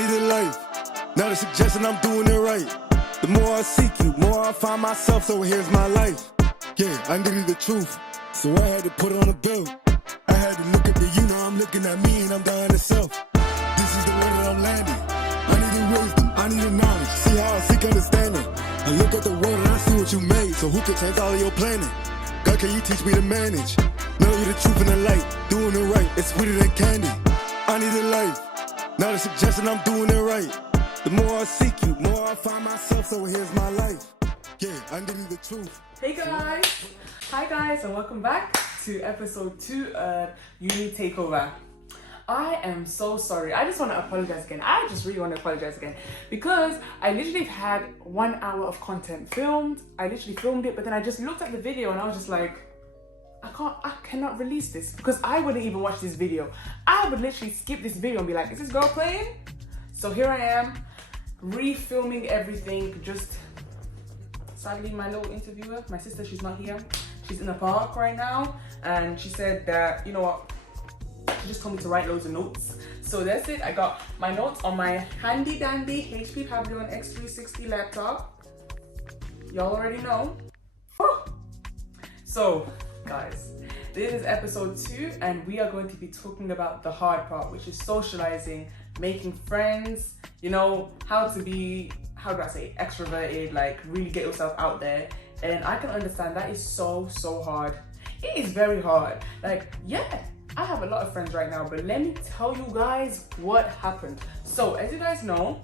need a life, not a suggestion, I'm doing it right. The more I seek you, more I find myself, so here's my life. Yeah, I needed the truth, so I had to put on a bill. I had to look at the you, now I'm looking at me and I'm dying to self. This is the way that I'm landing. I need the wisdom, I need the knowledge. See how I seek understanding. I look at the world and I see what you made, so who can change all of your planning? God, can you teach me to manage? Know you the truth and the light, doing it right, it's sweeter than candy. I need a life, not a suggestion, I'm doing it right. The more I seek you, more I find myself, so here's my life. Yeah, I need the truth. Hey guys! Hi guys, and welcome back to episode 2 of UNI TAKEOVER. I am so sorry. I just want to apologize again. I just really want to apologize again because I literally had 1 hour of content filmed. I literally filmed it, but then I just looked at the video and I was just like, I cannot release this because I wouldn't even watch this video. I would literally skip this video and be like, is this girl playing? So here I am, refilming everything. Just sadly, my little interviewer, my sister, she's not here. She's in the park right now, and she said that, you know what, she just told me to write loads of notes. So that's it. I got my notes on my handy dandy HP Pavilion X360 laptop. Y'all already know. So guys, this is episode 2 and we are going to be talking about the hard part, which is socializing, making friends, you know, how to be, how do I say, extroverted, like really get yourself out there. And I can understand that is so hard. It is very hard. Like, yeah, I have a lot of friends right now, but let me tell you guys what happened. So as you guys know,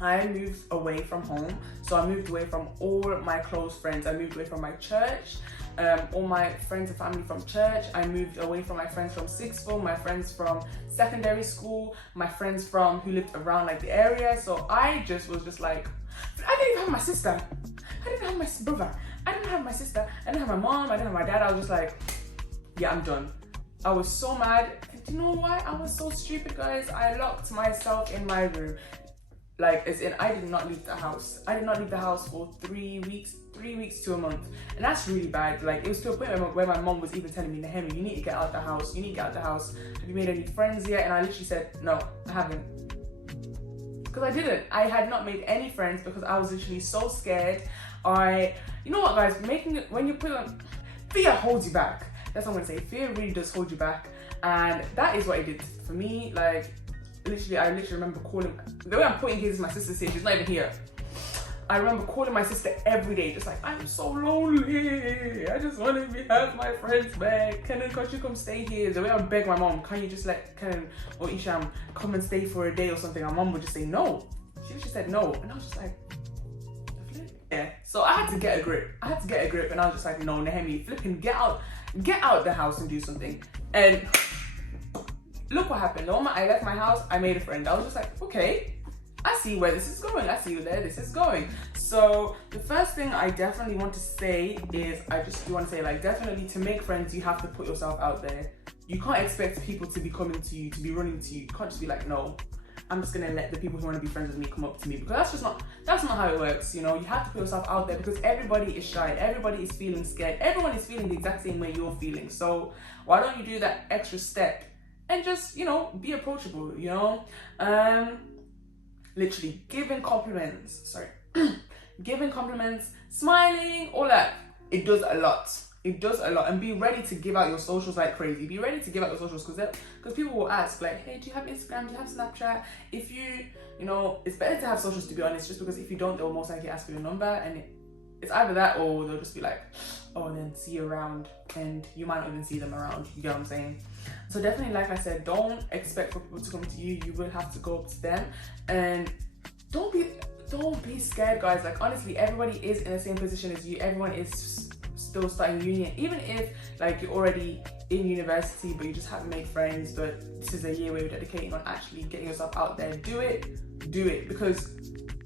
I moved away from home. So I moved away from all my close friends. I moved away from my church, all my friends and family from church. I moved away from my friends from sixth form, my friends from secondary school, my friends from who lived around like the area. So I just was just like, I didn't even have my sister. I didn't have my brother. I didn't have my sister. I didn't have my mom. I didn't have my dad. I was just like, yeah, I'm done. I was so mad. And you know why? I was so stupid, guys. I locked myself in my room. Like, as in, I did not leave the house. I did not leave the house for 3 weeks to a month. And that's really bad. Like, it was to a point where my mom was even telling me, Henry, you need to get out of the house. You need to get out of the house. Have you made any friends yet? And I literally said, no, I haven't. Because I didn't. I had not made any friends because I was literally so scared. You know what, guys? When you put on, fear holds you back. That's what I'm gonna say. Fear really does hold you back. And that is what it did for me. Like, I literally remember calling, the way I'm putting here is my sister's here, she's not even here. I remember calling my sister every day, just like, I'm so lonely. I just want to have my friends back. Can't you come stay here? The way I would beg my mom, can you just let Ken or Isham come and stay for a day or something? My mom would just say no. She said no. And I was just like, yeah. So I had to get a grip. And I was just like, no, Nehemi, flipping get out the house and do something. And look what happened. The moment I left my house, I made a friend. I was just like, okay, I see where this is going. I see where this is going. So the first thing I definitely want to say is, I just want to say, like, definitely to make friends, you have to put yourself out there. You can't expect people to be coming to you, to be running to you. You can't just be like, no, I'm just gonna let the people who want to be friends with me come up to me, because that's not how it works. You know, you have to put yourself out there because everybody is shy, everybody is feeling scared, everyone is feeling the exact same way you're feeling. So why don't you do that extra step and just, you know, be approachable, you know? Literally giving compliments, smiling, all that, it does a lot. And be ready to give out your socials like crazy. Be ready to give out your socials because people will ask, like, hey, do you have Instagram? Do you have Snapchat? If you know, it's better to have socials, to be honest, just because if you don't, they'll most likely ask for your number, and it's either that or they'll just be like, oh, and then see you around, and you might not even see them around. You get what I'm saying? So definitely, like I said, don't expect for people to come to you. You will have to go up to them, and don't be scared, guys. Like, honestly, everybody is in the same position as you. Everyone is still starting uni, even if like you're already in university but you just haven't made friends, but this is a year where you're dedicating on actually getting yourself out there. Do it, because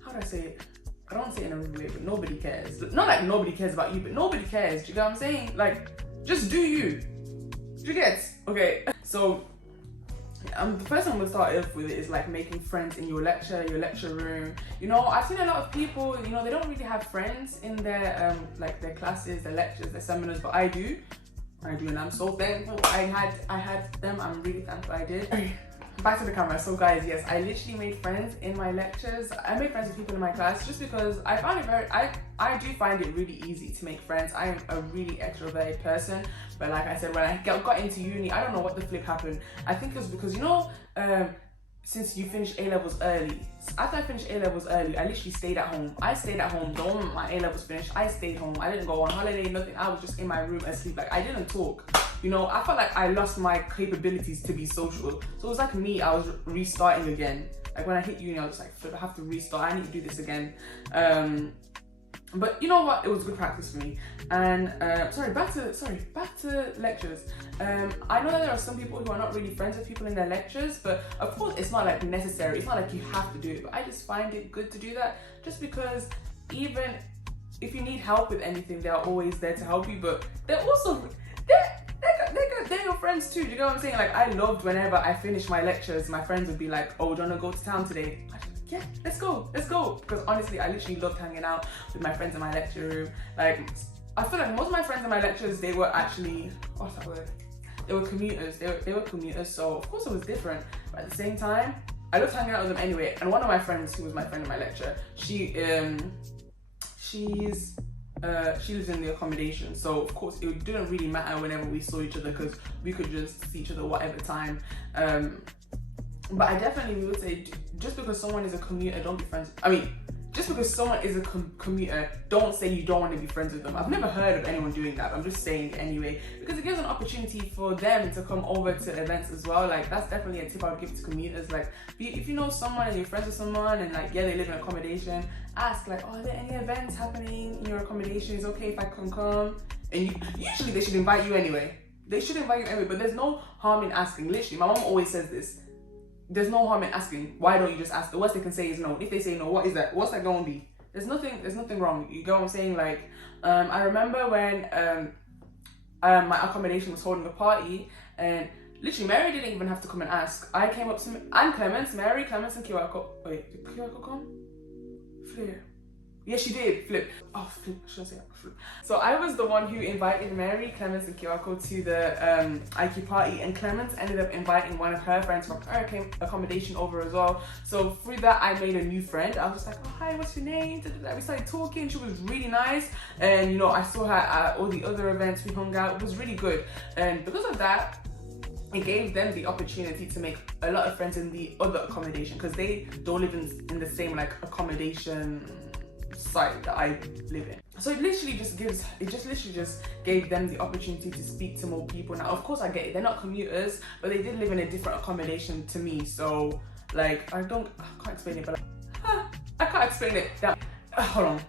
how do I say it? I don't want to say it in a rude way, but nobody cares. Not like nobody cares about you, but nobody cares. Do you get what I'm saying? Like, just do you. Do you get? Okay, so the first thing I'm gonna start off with is like making friends in your lecture room. You know, I've seen a lot of people, you know, they don't really have friends in their like their classes, their lectures, their seminars, but I do, and I'm so thankful I had them. I'm really thankful I did. back to the camera. So guys, yes, I literally made friends in my lectures. I made friends with people in my class just because I found it I do find it really easy to make friends. I am a really extroverted person, but like I said, when I got into uni, I don't know what the flip happened. I think it was because, you know, since you finish A-levels early, after I finished A-levels early, I literally stayed at home. I stayed at home the moment my A-levels finished. I stayed home. I didn't go on holiday, nothing. I was just in my room asleep. Like, I didn't talk. You know, I felt like I lost my capabilities to be social. So it was like me, I was restarting again. Like when I hit uni, I was like, flip, I have to restart. I need to do this again. But you know what? It was good practice for me. And back to lectures. I know that there are some people who are not really friends with people in their lectures, but of course it's not like necessary. It's not like you have to do it. But I just find it good to do that, just because even if you need help with anything, they are always there to help you. But they're also they're your friends too. Do you know what I'm saying? Like, I loved whenever I finished my lectures, my friends would be like, "Oh, do you wanna go to town today?" Yeah, let's go. Because honestly, I literally loved hanging out with my friends in my lecture room. Like, I feel like most of my friends in my lectures, they were actually, what's that word? They were commuters. They were commuters, so of course it was different. But at the same time, I loved hanging out with them anyway. And one of my friends, who was my friend in my lecture, she lives in the accommodation, so of course it didn't really matter whenever we saw each other because we could just see each other whatever time. But I definitely would say, just because someone is a commuter, don't be friends. I mean, just because someone is a commuter, don't say you don't want to be friends with them. I've never heard of anyone doing that. I'm just saying it anyway, because it gives an opportunity for them to come over to events as well. Like, that's definitely a tip I would give to commuters. Like, if you know someone and you're friends with someone and like, yeah, they live in accommodation, ask like, oh, are there any events happening in your accommodation? Is it okay if I can come? And usually they should invite you anyway. They should invite you anyway, but there's no harm in asking. Literally, my mom always says this. There's no harm in asking. Why don't you just ask? The worst they can say is no. If they say no, what is that? What's that going to be? There's nothing wrong. You get what I'm saying? Like, I remember when my accommodation was holding a party, and literally Mary didn't even have to come and ask. I came up to Mary, Clemens, and Kiwako. Wait, did Kiwako come? Flip. Yeah, she did. Flip. Oh, Flip. I shouldn't say that. Flip. So I was the one who invited Mary, Clemens, and Kiwako to the IQ party, and Clemens ended up inviting one of her friends from her accommodation over as well. So through that, I made a new friend. I was just like, oh, hi, what's your name? We started talking. She was really nice, and you know, I saw her at all the other events. We hung out. It was really good, and because of that, it gave them the opportunity to make a lot of friends in the other accommodation, because they don't live in the same like accommodation site that I live in. So it literally just gave them the opportunity to speak to more people. Now, of course, I get it. They're not commuters, but they did live in a different accommodation to me. So like, I can't explain it, but like, I can't explain it. Hold on.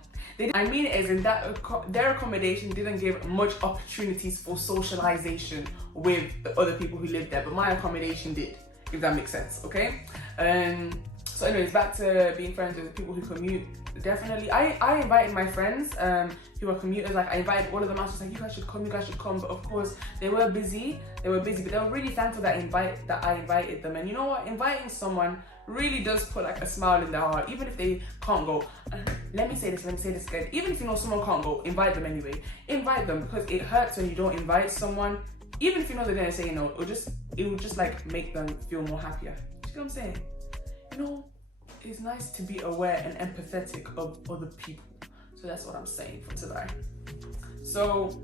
I mean, as in that their accommodation didn't give much opportunities for socialization with the other people who lived there, but my accommodation did, if that makes sense, okay? So anyways, back to being friends with people who commute. Definitely, I invited my friends who are commuters. Like, I invited all of them. I was just like, you guys should come. But of course, they were busy, but they were really thankful that I invited them. And you know what? Inviting someone really does put like a smile in their heart, even if they can't go. Let me say this again. Even if you know someone can't go, invite them anyway. Invite them, because it hurts when you don't invite someone. Even if you know they're gonna say no, it will just like make them feel more happier. Do you know what I'm saying? You know, it's nice to be aware and empathetic of other people. So that's what I'm saying for today. So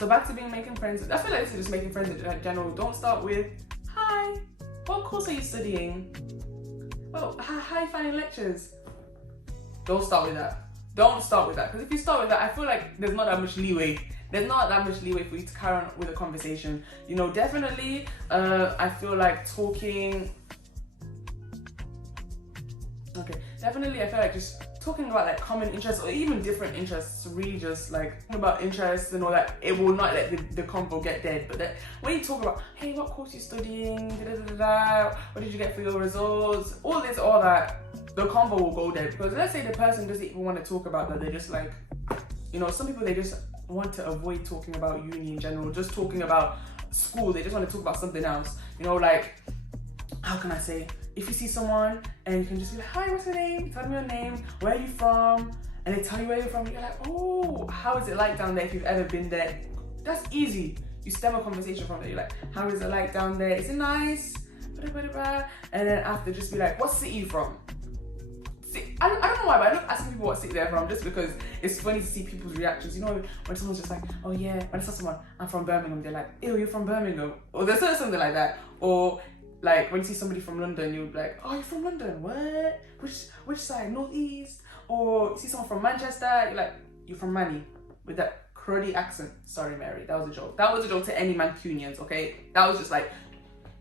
back to making friends. I feel like this is just making friends in general. Don't start with, hi, what course are you studying? Oh, how are you finding lectures? Don't start with that. Because if you start with that, I feel like there's not that much leeway. There's not that much leeway for you to carry on with a conversation. You know, definitely, I feel like talking. Okay, definitely, I feel like just talking about like common interests or even different interests, really just like talking about interests and all that, it will not let the convo get dead. But then when you talk about, hey, what course are you studying? What did you get for your results? All this, all that, the convo will go dead. Because let's say the person doesn't even want to talk about that. They're just like, you know, some people, they just want to avoid talking about uni in general, just talking about school. They just want to talk about something else. You know, like, how can I say? If you see someone and you can just be like, hi, what's your name? Tell me your name, where are you from? And they tell you where you're from, you're like, oh, how is it like down there if you've ever been there? That's easy. You stem a conversation from there. You're like, how is it like down there? Is it nice? and then after just be like, what city you from? I don't know why, but I love asking people what city they're from just because it's funny to see people's reactions. You know, when someone's just like, oh yeah, when I saw someone, I'm from Birmingham, they're like, ew, you're from Birmingham, or there's something like that. Or like when you see somebody from London, you'll be like, oh, you're from London, what? Which side? North East? Or you see someone from Manchester, you're like, you're from Manny, with that cruddy accent. Sorry, Mary, that was a joke. That was a joke to any Mancunians, okay? That was just like,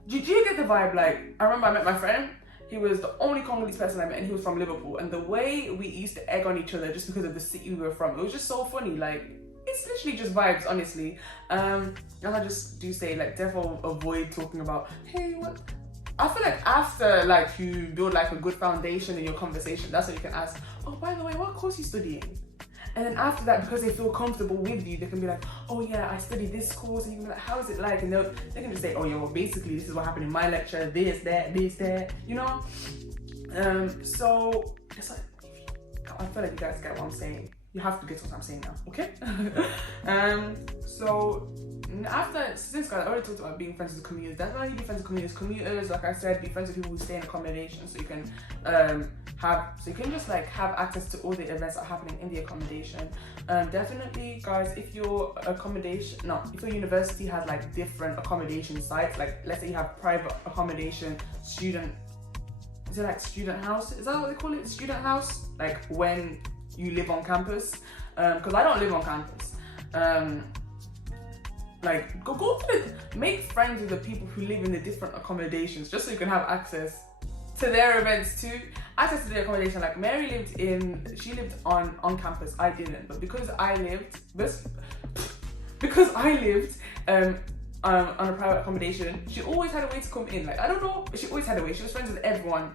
did you get the vibe? Like, I remember I met my friend. He was the only Congolese person I met, and he was from Liverpool. And the way we used to egg on each other just because of the city we were from, it was just so funny. Like, it's literally just vibes, honestly. And I just do say, like, definitely avoid talking about, hey, what? I feel like after, like, you build, like, a good foundation in your conversation, that's when you can ask, oh, by the way, what course are you studying? And then after that, because they feel comfortable with you, they can be like, oh yeah, I studied this course. And you can be like, how is it like? And they can just say, oh yeah, well basically this is what happened in my lecture, this, that, you know? So it's like, I feel like you guys get what I'm saying. You have to get what I'm saying now, okay? So since I already talked about being friends with commuters, definitely be friends with commuters, like I said, be friends with people who stay in accommodation, so you can just like have access to all the events that are happening in the accommodation. Definitely, guys, if your university has like different accommodation sites, like let's say you have private accommodation, student house? Is that what they call it? Student house? Like when you live on campus? Because I don't live on campus. Like go to make friends with the people who live in the different accommodations, just so you can have access to their events too. Access to the accommodation. Like Mary lived on campus. I didn't, but because I lived on a private accommodation, she always had a way to come in. Like I don't know, she always had a way. She was friends with everyone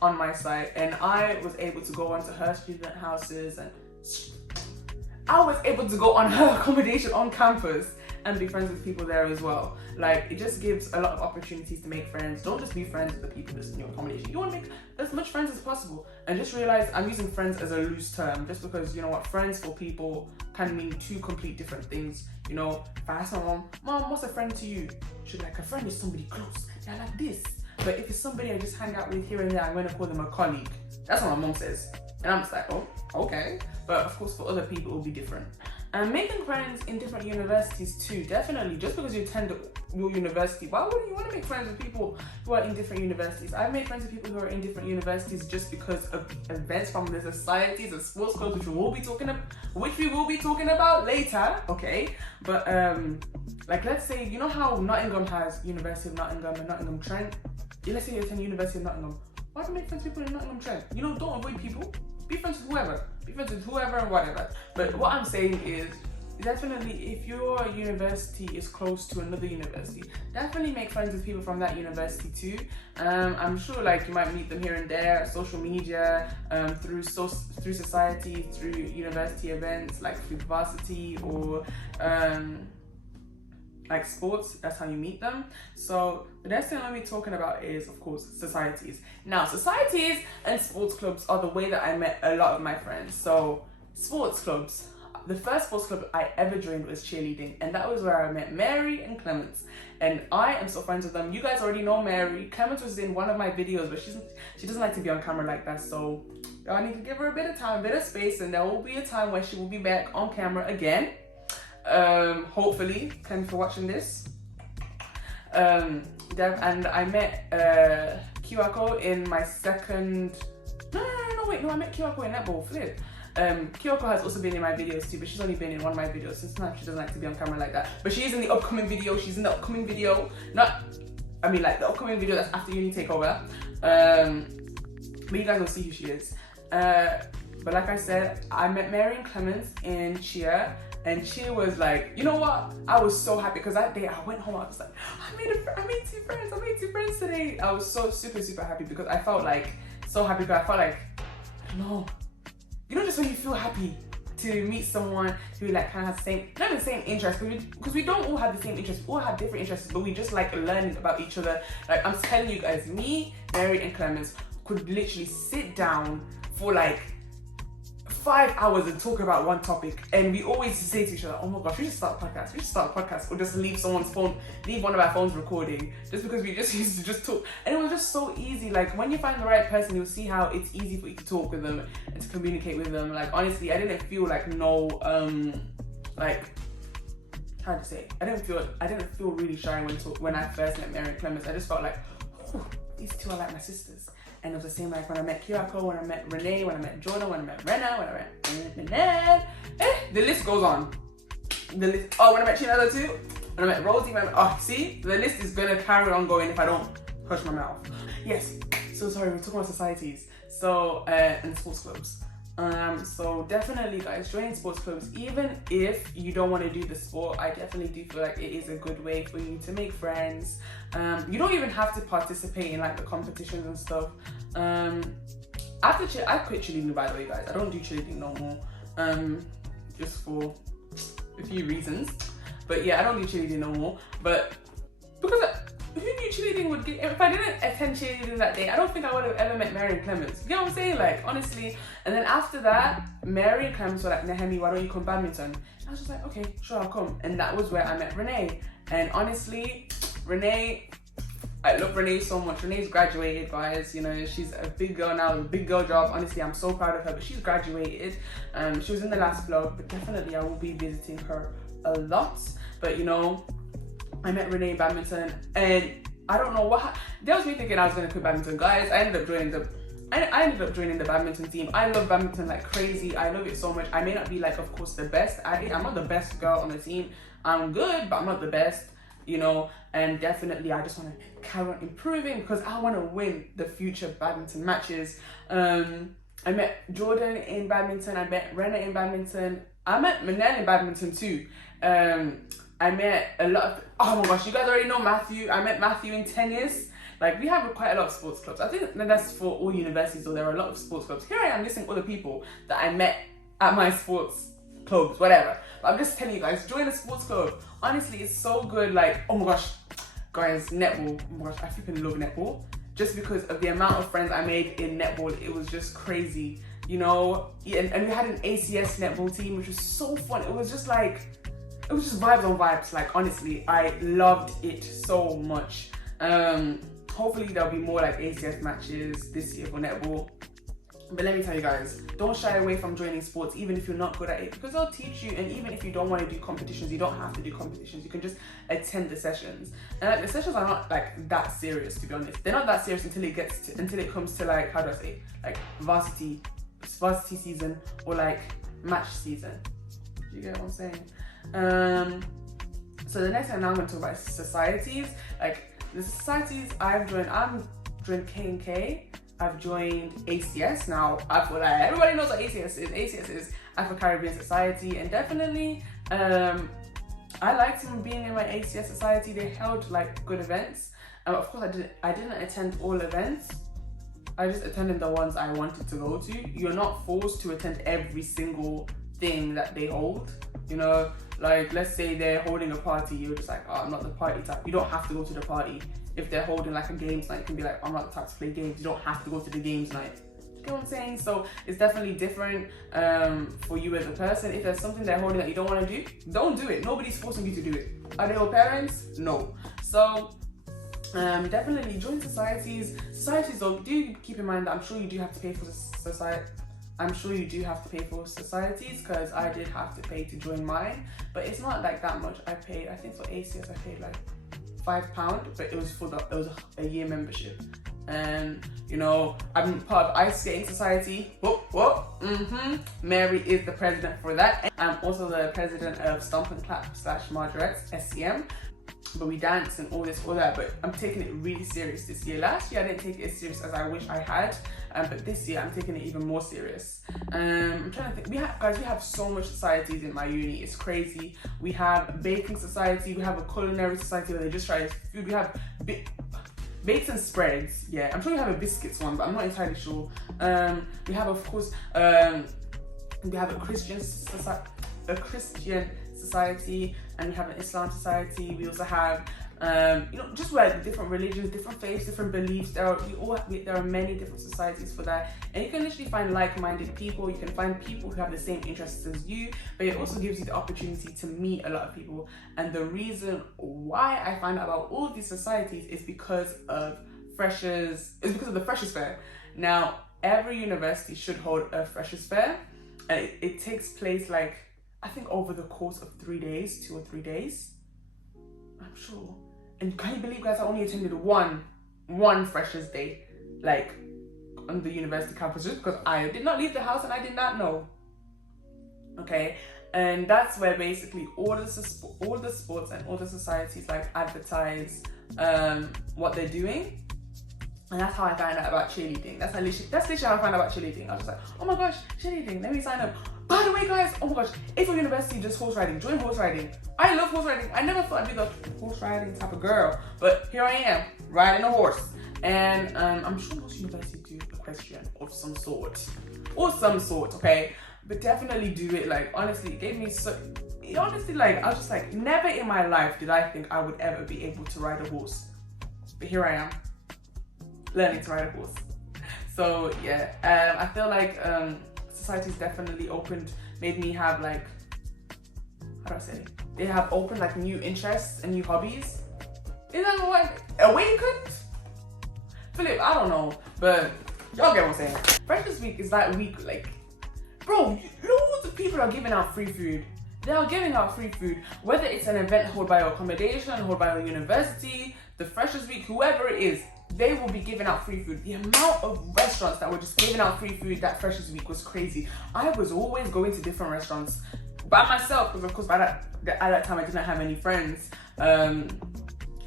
on my side, and I was able to go onto her student houses, and I was able to go on her accommodation on campus and be friends with people there as well. Like, it just gives a lot of opportunities to make friends. Don't just be friends with the people that's in your accommodation. You want to make as much friends as possible. And just realize I'm using friends as a loose term, just because, you know what, friends for people can mean two complete different things. You know, if I ask my mom, what's a friend to you? She's like, a friend is somebody close. They're like this. But if it's somebody I just hang out with here and there, I'm going to call them a colleague. That's what my mom says. And I'm just like, oh, okay. But of course, for other people, it will be different. And making friends in different universities too, definitely. Just because you attend your university, why wouldn't you want to make friends with people who are in different universities? I've made friends with people who are in different universities just because of events from the societies and sports clubs, which we will be talking about later, okay? But like, let's say, you know how Nottingham has University of Nottingham and Nottingham Trent? Let's say you attend University of Nottingham. Why do you make friends with people in Nottingham Trent? You know, don't avoid people. Be friends with whoever. Be friends with whoever and whatever. But what I'm saying is, definitely, if your university is close to another university, definitely make friends with people from that university too. I'm sure, like, you might meet them here and there, social media, through society, through university events, like through varsity or like sports. That's how you meet them. So the next thing I'm going to be talking about is, of course, societies. Now, societies and sports clubs are the way that I met a lot of my friends. So sports clubs. The first sports club I ever joined was cheerleading, and that was where I met Mary and Clements, and I am still friends with them. You guys already know Mary. Clements was in one of my videos, but she doesn't like to be on camera like that, so I need to give her a bit of time, a bit of space, and there will be a time where she will be back on camera again. Hopefully. Thank you for watching this. And I met Kyoko in my second. No, I met Kyoko in netball. Flip. Kyoko has also been in my videos too, but she's only been in one of my videos. So sometimes she doesn't like to be on camera like that. But she is in the upcoming video. She's in the upcoming video. The upcoming video that's after Uni Takeover. But you guys will see who she is. But like I said, I met Mary and Clements in cheer. And she was like, you know what? I was so happy because that day I went home. I was like, I made two friends today. I was so super, super happy because I felt like so happy because I felt like, I don't know, you know, just when you feel happy to meet someone who like kind of has not the same interests, because we don't all have the same interests. We all have different interests, but we just like learning about each other. Like I'm telling you guys, me, Mary, and Clemens could literally sit down for like 5 hours and talk about one topic, and we always say to each other, oh my gosh, we should start a podcast, or just leave one of our phones recording, just because we just used to just talk, and it was just so easy. Like, when you find the right person, you'll see how it's easy for you to talk with them and to communicate with them. Like, honestly, I didn't feel like how to say, I didn't feel really shy when I first met Mary and Clemens. I just felt like, oh, these two are like my sisters. And it was the same like when I met Kyoko, when I met Renee, when I met Jordan, when I met Rena, when I met the list goes on. When I met Chinelo too, when I met Rosie, see, the list is gonna carry on going if I don't hush my mouth. Yes, so sorry, we're talking about societies. So, and sports clubs. So definitely, guys, join sports clubs. Even if you don't want to do the sport, I definitely do feel like it is a good way for you to make friends. You don't even have to participate in like the competitions and stuff. I quit cheerleading, by the way, guys. I don't do cheerleading no more. Just for a few reasons. But yeah, I don't do cheerleading no more. But because who knew cheerleading would get, if I didn't attend cheerleading that day, I don't think I would have ever met Mary and Clemens. You know what I'm saying? Like, honestly. And then after that, Mary and Clemens were like, Nehemi, why don't you come badminton? I was just like, okay, sure, I'll come. And that was where I met Renee. And honestly, Renee, I love Renee so much. Renee's graduated, guys. You know, she's a big girl now, a big girl job. Honestly, I'm so proud of her, but she's graduated. She was in the last vlog, but definitely I will be visiting her a lot. But you know, I met Renee in badminton, and I don't know what, that was me thinking I was gonna quit badminton. Guys, I ended up joining the badminton team. I love badminton like crazy. I love it so much. I may not be like, of course, the best at it. I'm not the best girl on the team. I'm good, but I'm not the best, you know. And definitely, I just want to carry on improving because I want to win the future badminton matches. I met Jordan in badminton. I met Rena in badminton. I met Manel in badminton too. I met a lot of, oh my gosh, you guys already know Matthew. I met Matthew in tennis. Like, we have quite a lot of sports clubs. I think that's for all universities, so there are a lot of sports clubs. Here I am listing other people that I met at my sports clubs, whatever. But I'm just telling you guys, join a sports club. Honestly, it's so good. Like, oh my gosh, guys, netball. Oh my gosh, I freaking love netball. Just because of the amount of friends I made in netball, it was just crazy. You know, and we had an ACS netball team, which was so fun. It was just like, it was just vibes on vibes. Like, honestly, I loved it so much. Hopefully there'll be more like ACS matches this year for netball. But let me tell you guys, don't shy away from joining sports, even if you're not good at it, because they'll teach you. And even if you don't want to do competitions, you don't have to do competitions. You can just attend the sessions. And like, the sessions are not like that serious, to be honest. They're not that serious until it comes to like, how do I say, like varsity season or like match season. Do you get what I'm saying? So the next thing now I'm going to talk about is societies. Like, the societies I've joined K&K. I've joined ACS. Now, I feel like everybody knows what ACS is. ACS is Afro-Caribbean Society, and definitely I liked being in my ACS society. They held like good events. Of course, I didn't attend all events. I just attended the ones I wanted to go to. You're not forced to attend every single thing that they hold. You know, like, let's say they're holding a party, you're just like, oh, I'm not the party type. You don't have to go to the party. If they're holding like a games night, you can be like, I'm not the type to play games. You don't have to go to the games night. You get what I'm saying? So it's definitely different for you as a person. If there's something they're holding that you don't want to do, don't do it. Nobody's forcing you to do it. Are they your parents? No. So definitely join societies. Societies, though, do keep in mind that I'm sure you do have to pay for society. I'm sure you do have to pay for societies, because I did have to pay to join mine, but it's not like that much. I paid, I think for ACS I paid like £5, but it was a year membership. And you know, I'm part of Ice Skating Society. Mary is the president for that. I'm also the president of Stomp and Clap / Margaret's SCM. But we dance and all that, but I'm taking it really serious this year. Last year I didn't take it as serious as I wish I had, but this year I'm taking it even more serious. I'm trying to think. We have so much societies in my uni. It's crazy. We have baking society. We have a culinary society where they just try food. We have bakes and spreads. Yeah, I'm sure we have a biscuits one, but I'm not entirely sure. We have, of course, we have a Christian society, and we have an Islam society. We also have Just where different religions, different faiths, different beliefs. There are many different societies for that, and you can literally find like-minded people. You can find people who have the same interests as you, but it also gives you the opportunity to meet a lot of people. And the reason why I find out about all these societies is because of the Freshers Fair. Now, every university should hold a Freshers Fair, and it takes place like, I think, over the course of 3 days, 2 or 3 days, I'm sure. And can you believe, guys, I only attended one Freshers Day, like, on the university campus, just because I did not leave the house and I did not know. Okay, and that's where basically all the sports and all the societies like advertise what they're doing. And that's how I found out about cheerleading. That's literally how I found out about cheerleading. I was just like, oh my gosh, cheerleading, let me sign up. By the way, guys, oh my gosh, if your university does horse riding, join horse riding. I love horse riding. I never thought I'd be the horse riding type of girl, but here I am, riding a horse. And I'm sure most universities do equestrian of some sort. Okay? But definitely do it. Like, honestly, it gave me like, I was just like, never in my life did I think I would ever be able to ride a horse. But here I am, learning to ride a horse. So yeah, I feel like society's definitely made me have like, they have opened like new interests and new hobbies. Is that what awakened? Philip, I don't know, but y'all get what I'm saying. Freshers Week is that week, like, bro, loads of people are giving out free food. They are giving out free food, whether it's an event held by your accommodation, held by your university, the Freshers Week, whoever it is, they will be giving out free food. The amount of restaurants that were just giving out free food that Freshers Week was crazy. I was always going to different restaurants by myself, because of course at that time I didn't have any friends. And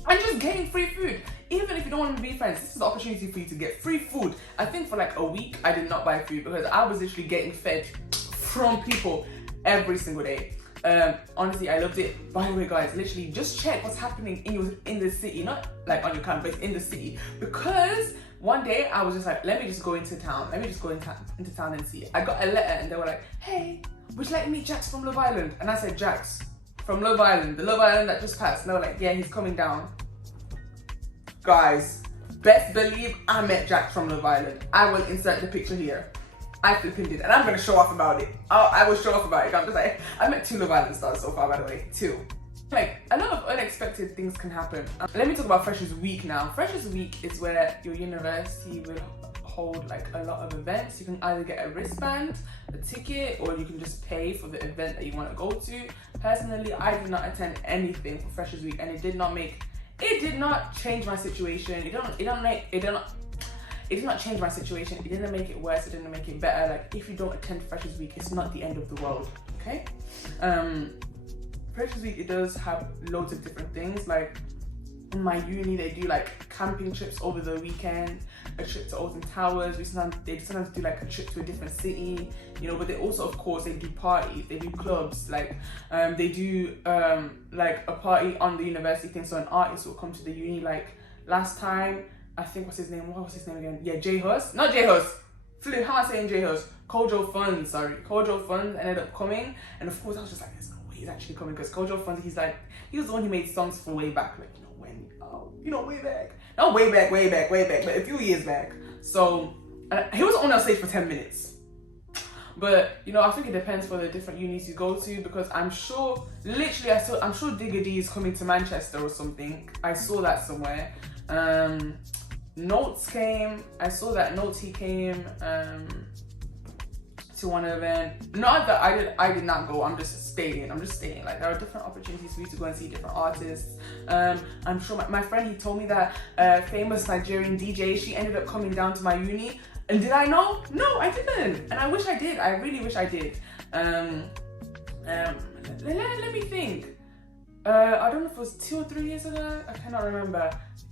just getting free food. Even if you don't want to be friends, this is the opportunity for you to get free food. I think for like a week, I did not buy food because I was literally getting fed from people every single day. Honestly, I loved it. By the way, guys, literally just check what's happening in the city, not like on your campus, in the city. Because one day I was just like, let me just go into town. Let me just go into town and see. I got a letter and they were like, hey, would you like to meet Jax from Love Island? And I said, Jax from Love Island, the Love Island that just passed. And they were like, yeah, he's coming down. Guys, best believe I met Jax from Love Island. I will insert the picture here. I flipping did, and I'm gonna show off about it. I will show off about it. I'm just like, I met 2 Love Island stars so far, by the way, 2. Like, a lot of unexpected things can happen. Let me talk about Freshers Week now. Freshers Week is where your university will hold like a lot of events. You can either get a wristband, a ticket, or you can just pay for the event that you want to go to. Personally, I did not attend anything for Freshers Week, and it did not change my situation. It did not change my situation. It didn't make it worse. It didn't make it better. Like, if you don't attend Freshers Week, it's not the end of the world. Okay. Freshers Week, it does have loads of different things. Like in my uni, they do like camping trips over the weekend, a trip to Alton Towers. They sometimes do like a trip to a different city, you know. But they also, of course, they do parties, they do clubs. Like they do like a party on the university thing. So an artist will come to the uni. Like last time, I think what was his name again? Yeah, J Hus. Not J Hus. Flip, how am I saying J Hus? Kojo Funds, Kojo Funds ended up coming, and of course I was just like, there's no way he's actually coming, because Kojo Funds, he was the one who made songs for way back, like, way back. Not way back, but a few years back. So he was only on stage for 10 minutes. But I think it depends for the different unis you go to, because I'm sure Digga D is coming to Manchester or something. I saw that somewhere. Notes came. I saw that Notes, he came to one event. Not that I did not go. I'm just stating. Like, there are different opportunities for you to go and see different artists. I'm sure my friend, he told me that famous Nigerian DJ, she ended up coming down to my uni. And did I know? No, I didn't. And I wish I did. I really wish I did. Let me think. I don't know if it was 2 or 3 years ago. I cannot remember.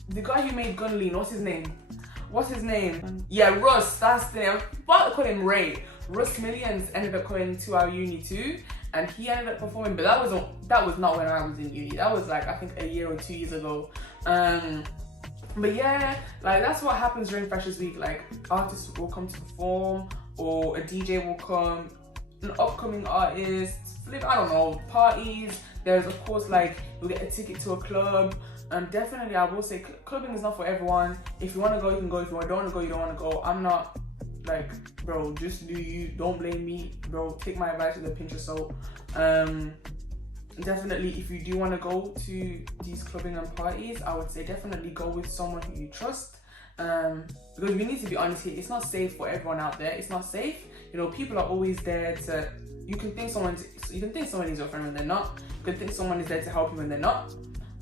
The guy who made Gunlean, what's his name? Yeah, Russ, that's the name. I'm about to call him Ray. Russ Millions ended up coming to our uni too, and he ended up performing, but that was not when I was in uni. That was like, I think, a year or 2 years ago. But yeah, like, that's what happens during Freshers Week. Like, artists will come to perform, or a DJ will come, an upcoming artist, I don't know, parties. There's, of course, like, you'll get a ticket to a club. Definitely, I will say clubbing is not for everyone. If you want to go, you can go. If you don't want to go, you don't want to go. I'm not like, bro, just do you. Don't blame me, bro. Take my advice with a pinch of salt. Definitely, if you do want to go to these clubbing and parties, I would say definitely go with someone who you trust. Because we need to be honest here, it's not safe for everyone out there. It's not safe. You know, people are always there to. You can think someone is your friend when they're not. You can think someone is there to help you when they're not.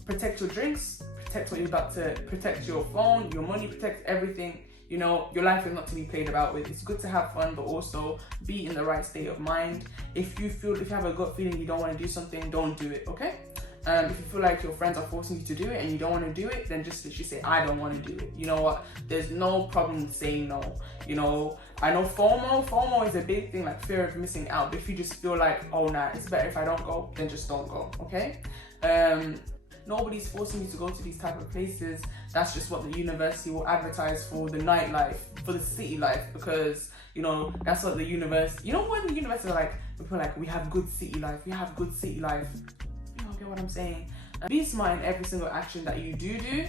Protect your drinks. Protect what you're about to. Protect your phone, your money. Protect everything. You know, your life is not to be played about with. It's good to have fun, but also be in the right state of mind. If you have a gut feeling you don't want to do something, don't do it, okay? If you feel like your friends are forcing you to do it and you don't want to do it, then just literally say, I don't want to do it. You know what? There's no problem saying no. You know, I know FOMO is a big thing, like fear of missing out. But if you just feel like, oh nah, it's better if I don't go, then just don't go, okay? Nobody's forcing you to go to these type of places. That's just what the university will advertise for the nightlife, for the city life, because, you know, that's what the university, you know, when the university are like, people are like, we have good city life, we have good city life. You don't get what I'm saying? Be smart in every single action that you do.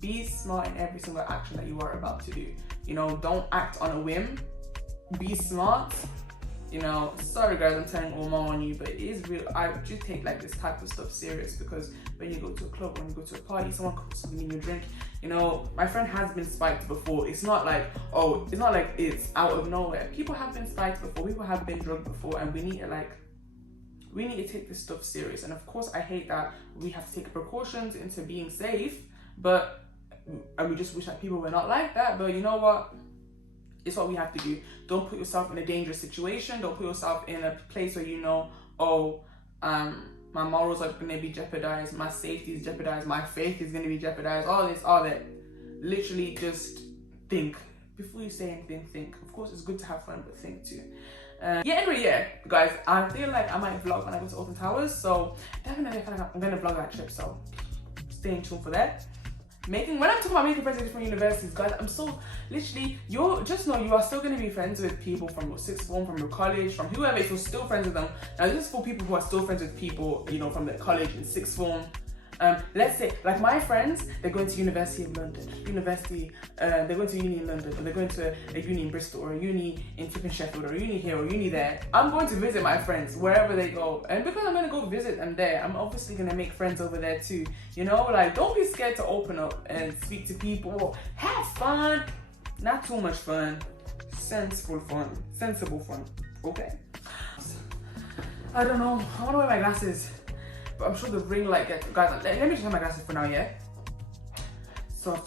Be smart in every single action that you are about to do. You know, don't act on a whim. Be smart. You know, sorry guys, I'm telling all more on you, but it is real. I do take like this type of stuff serious, because when you go to a club, when you go to a party, someone puts something in your drink. You know, my friend has been spiked before. It's not like, oh, it's not like it's out of nowhere. People have been spiked before. People have been drugged before, and we need to take this stuff serious. And of course, I hate that we have to take precautions into being safe, but we just wish that people were not like that. But you know what? It's what we have to do. Don't put yourself in a dangerous situation. Don't put yourself in a place where you know, oh, my morals are going to be jeopardized, my safety is jeopardized, my faith is going to be jeopardized, all this, all that. Literally just think. Before you say anything, think. Of course, it's good to have fun, but think too. Anyway, guys, I feel like I might vlog when I go to Alton Towers, so definitely I'm going to vlog that trip, so stay tuned for that. When I'm talking about making friends with different universities, guys, I'm so literally, just know you are still going to be friends with people from your sixth form, from your college, from whoever, if you're still friends with them. Now, this is for people who are still friends with people, you know, from their college and sixth form. Let's say, like my friends, they're going to University of London, they're going to uni in London, or they're going to a uni in Bristol, or a uni in flipping Sheffield, or a uni here, or uni there. I'm going to visit my friends wherever they go, and because I'm going to go visit them there, I'm obviously going to make friends over there too. You know, like, don't be scared to open up and speak to people. Have fun, not too much fun, sensible fun, okay? I don't know, I want to wear my glasses. But I'm sure the ring light gets, guys, let me just have my glasses for now, yeah? So I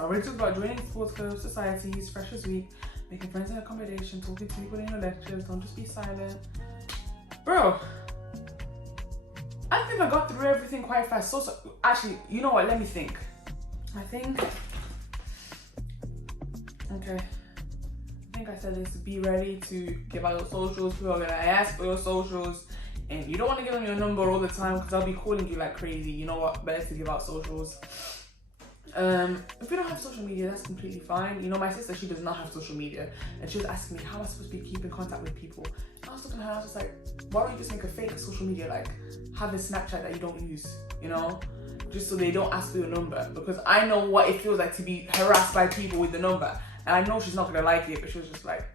already talked about joining sports clubs, societies, Freshers Week, making friends in accommodation, talking to people in your lectures, don't just be silent. Bro, I think I got through everything quite fast. So actually, you know what, let me think. Okay. I think I said this, be ready to give out your socials. People are gonna ask for your socials. And you don't want to give them your number all the time, because I'll be calling you like crazy. You know what? Better to give out socials. If you don't have social media, that's completely fine. You know, my sister, she does not have social media. And she was asking me, how am I supposed to be keeping contact with people? I was looking at her, I was just like, why don't you just make a fake social media? Like, have a Snapchat that you don't use, you know? Just so they don't ask for your number. Because I know what it feels like to be harassed by people with the number. And I know she's not going to like it, but she was just like,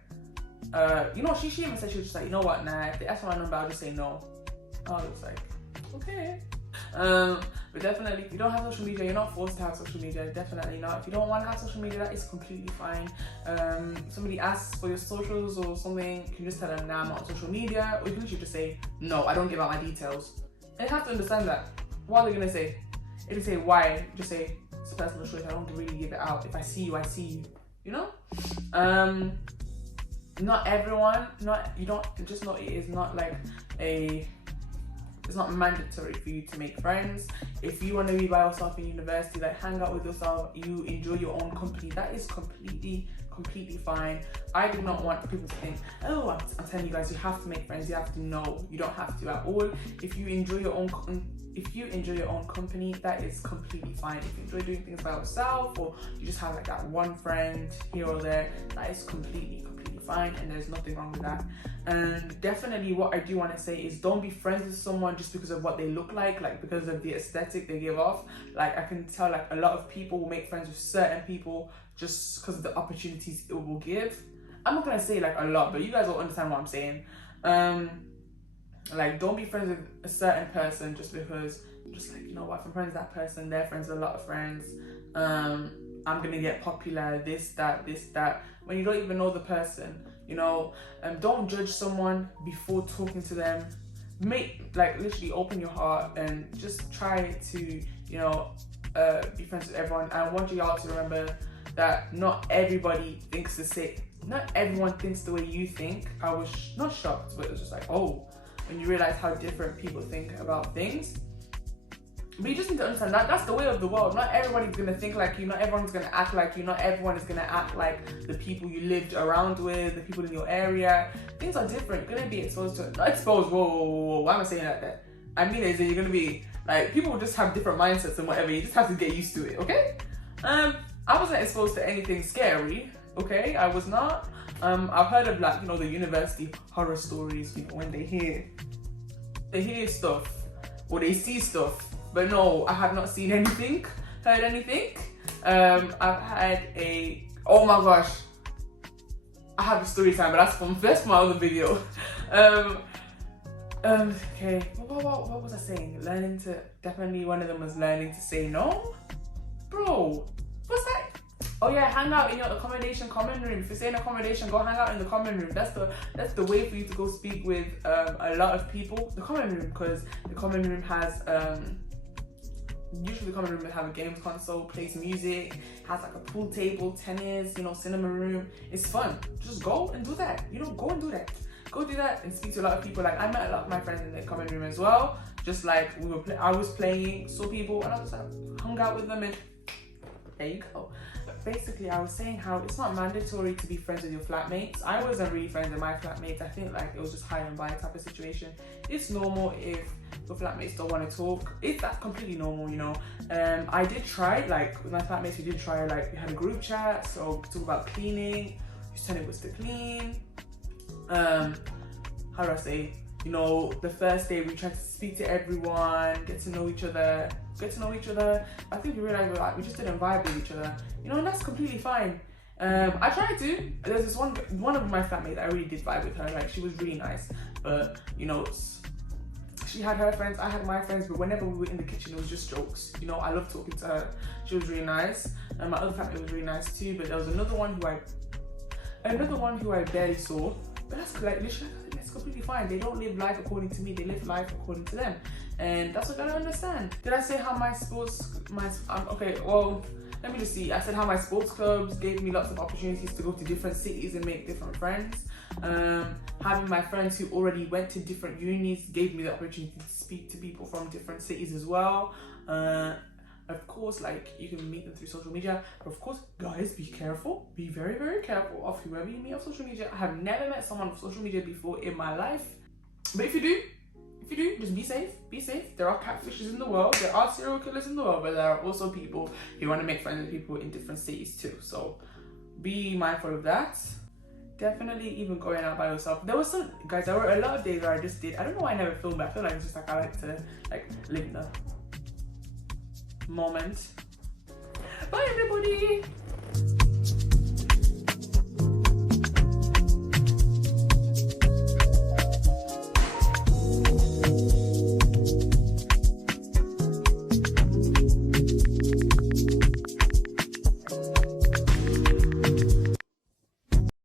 you know, she even said, she was just like, you know what, nah, if they ask for my number, I'll just say no. I was like, okay. But definitely, if you don't have social media, you're not forced to have social media, definitely not. If you don't want to have social media, that is completely fine. Somebody asks for your socials or something, you can just tell them, nah, I'm not on social media, or you can literally just say, no, I don't give out my details. And you have to understand that. What are they going to say? If they say why, just say, it's a personal choice, I don't really give it out. If I see you, I see you, you know? Not everyone, just know it is not like it's not mandatory for you to make friends. If you want to be by yourself in university, like hang out with yourself, you enjoy your own company, that is completely fine. I do not want people to think, oh, I'm telling you guys, you have to make friends. You have to know, you don't have to at all. If you enjoy your own company, that is completely fine. If you enjoy doing things by yourself, or you just have like that one friend here or there, that is completely fine, and there's nothing wrong with that. And definitely what I do want to say is don't be friends with someone just because of what they look like because of the aesthetic they give off. Like I can tell like a lot of people will make friends with certain people just because of the opportunities it will give. I'm not gonna say like a lot, but you guys will understand what I'm saying. Like don't be friends with a certain person just because just like, you know what, if I'm friends with that person, they're friends with a lot of friends, I'm gonna get popular, this, that, when you don't even know the person, you know. Don't judge someone before talking to them. Literally open your heart and just try to, you know, be friends with everyone. I want you all to remember that not everybody thinks the same. Not everyone thinks the way you think. I was not shocked, but it was just like, oh, when you realize how different people think about things. But you just need to understand that that's the way of the world. Not everybody's gonna think like you, not everyone's gonna act like you, not everyone is gonna act like the people you lived around with, the people in your area. Things are different. You're gonna be exposed to it. Not exposed, whoa. Why am I saying that? I mean is that you're gonna be like, people just have different mindsets and whatever. You just have to get used to it, okay? I wasn't exposed to anything scary, okay? I was not. I've heard of like, you know, the university horror stories, you know, when they hear stuff or they see stuff. But no, I have not seen anything, heard anything. I've had oh my gosh, I have a story time, but that's my other video. Okay, what was I saying? Definitely one of them was learning to say no. Bro, what's that? Oh yeah, hang out in your accommodation common room. If you're staying in accommodation, go hang out in the common room. That's the way for you to go speak with a lot of people. The common room, because the common room has usually the common room will have a games console, plays music, has like a pool table, tennis, you know, cinema room. It's fun. Just go and do that. You know, go and do that. Go do that and speak to a lot of people. Like I met a lot of my friends in the common room as well. Just like I was playing, saw people, and I just like hung out with them, and there you go. But basically, I was saying how it's not mandatory to be friends with your flatmates. I wasn't really friends with my flatmates. I think like it was just high and by type of situation. It's normal if your flatmates don't want to talk. That's completely normal, you know. I did try, like with my flatmates, we did try, like we had a group chat, so we talk about cleaning. Whose turn it was to clean. How do I say? You know, the first day we tried to speak to everyone, get to know each other. I think we realized we just didn't vibe with each other, you know, and that's completely fine. I tried to. There's this one of my flatmates, I really did vibe with her. Like she was really nice, but you know, she had her friends, I had my friends. But whenever we were in the kitchen, it was just jokes. You know, I loved talking to her. She was really nice, and my other flatmate was really nice too. But there was another one who I barely saw. But that's like literally, that's completely fine. They don't live life according to me. They live life according to them, and that's what I don't understand. Did I say how okay? Well, let me just see. I said how my sports clubs gave me lots of opportunities to go to different cities and make different friends. Having my friends who already went to different unis gave me the opportunity to speak to people from different cities as well. Of course, like you can meet them through social media, but of course, guys, be careful. Be very, very careful of whoever you meet on social media. I have never met someone on social media before in my life, but if you do, just be safe. Be safe. There are catfishes in the world. There are serial killers in the world, but there are also people who want to make friends with people in different cities too. So be mindful of that. Definitely even going out by yourself. There were a lot of days where I just did. I don't know why I never filmed, but I feel like it's just like I like to like live in the moment. Bye everybody.